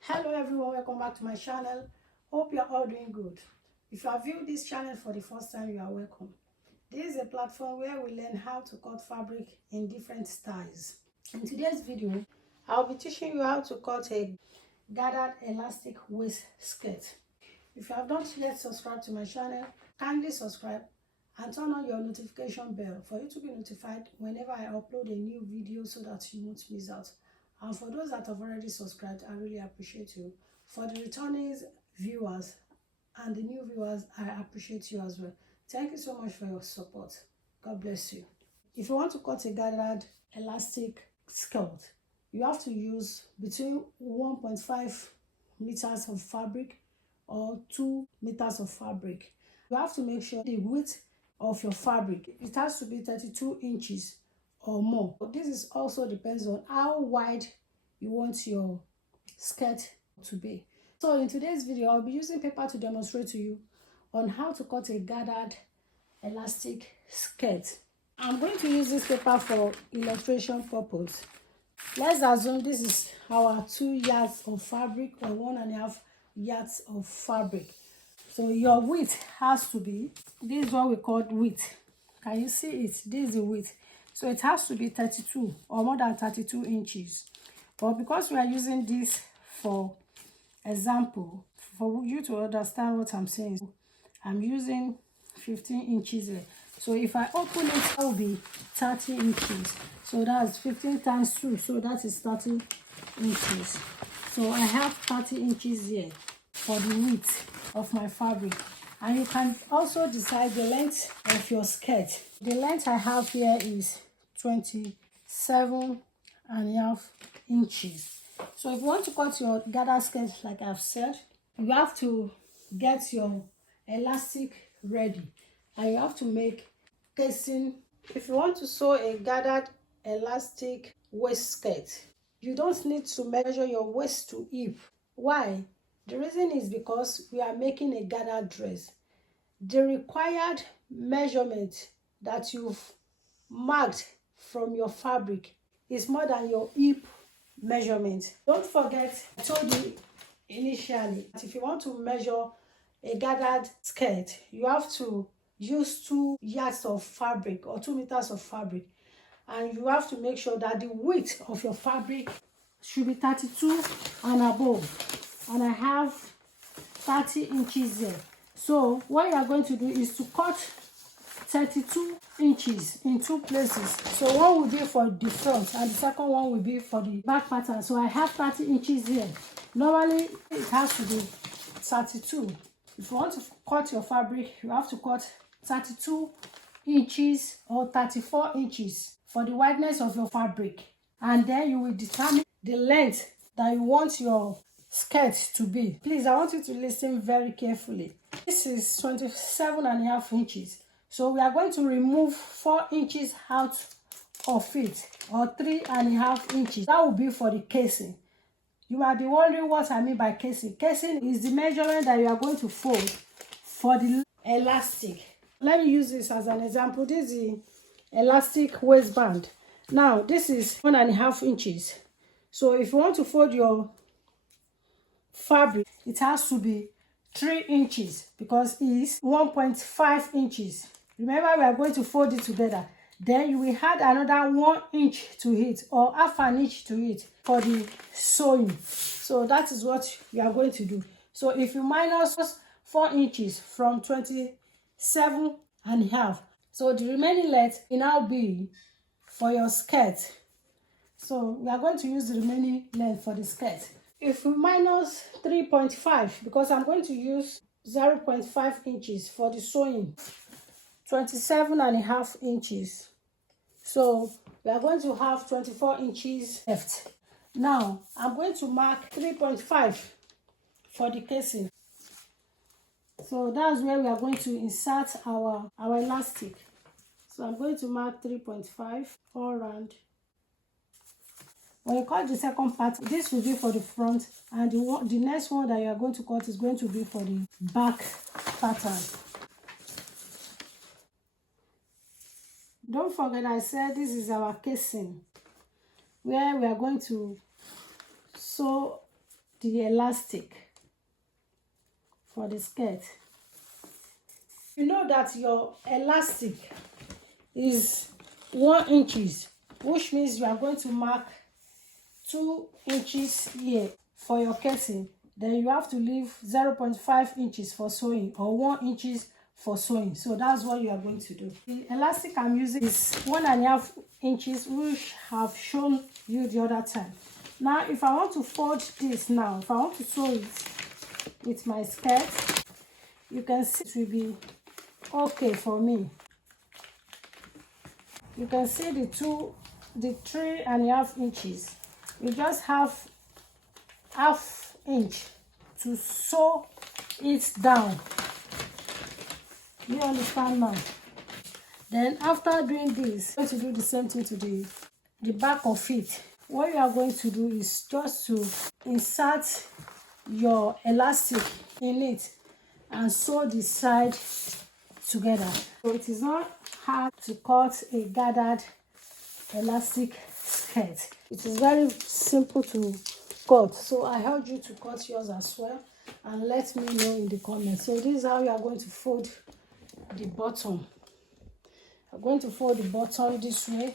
Hello everyone, welcome back to my channel. Hope you're all doing good. If you have viewed this channel for the first time, you are welcome. This is a platform where we learn how to cut fabric in different styles. In today's video, I'll be teaching you how to cut a gathered elastic waist skirt. If you have not yet subscribed to my channel, kindly subscribe and turn on your notification bell for you to be notified whenever I upload a new video so that you won't miss out. And for those that have already subscribed, I really appreciate you. For the returning viewers and the new viewers, I appreciate you as well. Thank you so much for your support. God bless you. If you want to cut a gathered elastic skirt, you have to use between 1.5 meters of fabric or 2 meters of fabric. You have to make sure the width of your fabric, it has to be 32 inches or more. This is also depends on how wide you want your skirt to be. So in today's video, I'll be using paper to demonstrate to you on how to cut a gathered elastic skirt. I'm going to use this paper for illustration purpose. Let's assume this is our 2 yards of fabric or 1.5 yards of fabric. So your width has to be, this is what we call width. Can you see it? This is the width. So it has to be 32 or more than 32 inches. But because we are using this for example, for you to understand what I'm saying, I'm using 15 inches here. So if I open it, that will be 30 inches. So that's 15 times 2. So that is 30 inches. So I have 30 inches here for the width of my fabric. And you can also decide the length of your skirt. The length I have here is 27.5 inches. So if you want to cut your gathered skirt, like I've said, you have to get your elastic ready and you have to make casing. If you want to sew a gathered elastic waist skirt, you don't need to measure your waist to hip. Why? The reason is because we are making a gathered dress. The required measurement that you've marked from your fabric is more than your hip measurement. Don't forget, I told you initially that if you want to measure a gathered skirt, you have to use 2 yards of fabric or 2 meters of fabric, and you have to make sure that the width of your fabric should be 32 and above, and I have 30 inches there. So what you are going to do is to cut 32 inches in 2 places. So one will be for the front and the second one will be for the back pattern. So I have 30 inches here. Normally it has to be 32. If you want to cut your fabric, you have to cut 32 inches or 34 inches for the wideness of your fabric. And then you will determine the length that you want your skirt to be. Please, I want you to listen very carefully. This is 27.5 inches. So we are going to remove 4 inches out of it, or 3.5 inches. That will be for the casing. You might be wondering what I mean by casing. Casing is the measurement that you are going to fold for the elastic. Let me use this as an example. This is the elastic waistband. Now this is 1.5 inches. So if you want to fold your fabric, it has to be 3 inches because it's 1.5 inches. Remember, we are going to fold it together. Then you will add another 1 inch to it or half an inch to it for the sewing. So that is what you are going to do. So if you minus 4 inches from 27.5, so the remaining length will now be for your skirt. So we are going to use the remaining length for the skirt. If we minus 3.5, because I'm going to use 0.5 inches for the sewing, 27.5 inches. So we are going to have 24 inches left. Now I'm going to mark 3.5 for the casing. So that's where we are going to insert our elastic. So I'm going to mark 3.5 all around. When you cut the second part, this will be for the front, and the next one that you are going to cut is going to be for the back pattern. Don't forget, I said this is our casing, where we are going to sew the elastic for the skirt. You know that your elastic is 1 inch, which means you are going to mark 2 inches here for your curtain. Then you have to leave 0.5 inches for sewing or 1 inch for sewing. So that's what you are going to do. The elastic I'm using is 1.5 inches, which have shown you the other time. Now if I want to fold this now, if I want to sew it with my skirt, you can see it will be okay for me. You can see the 3.5 inches. You just have ½ inch to sew it down. You understand now? Then after doing this, I'm going to do the same thing to the back of it. What you are going to do is just to insert your elastic in it and sew the side together. So it is not hard to cut a gathered elastic skirt. It is very simple to cut. So I urge you to cut yours as well and let me know in the comments. So this is how you are going to fold the bottom. I'm going to fold the bottom this way.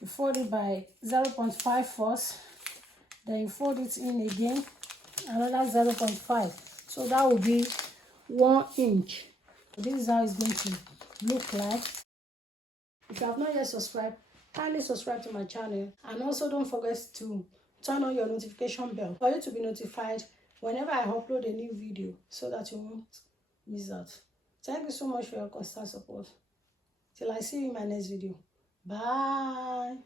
You fold it by 0.5 first, then you fold it in again, another 0.5. So that will be 1 inch. This is how it's going to look like. If you have not yet subscribed, kindly subscribe to my channel, and also don't forget to turn on your notification bell for you to be notified whenever I upload a new video, so that you won't miss out. Thank you so much for your constant support. Till I see you in my next video. Bye.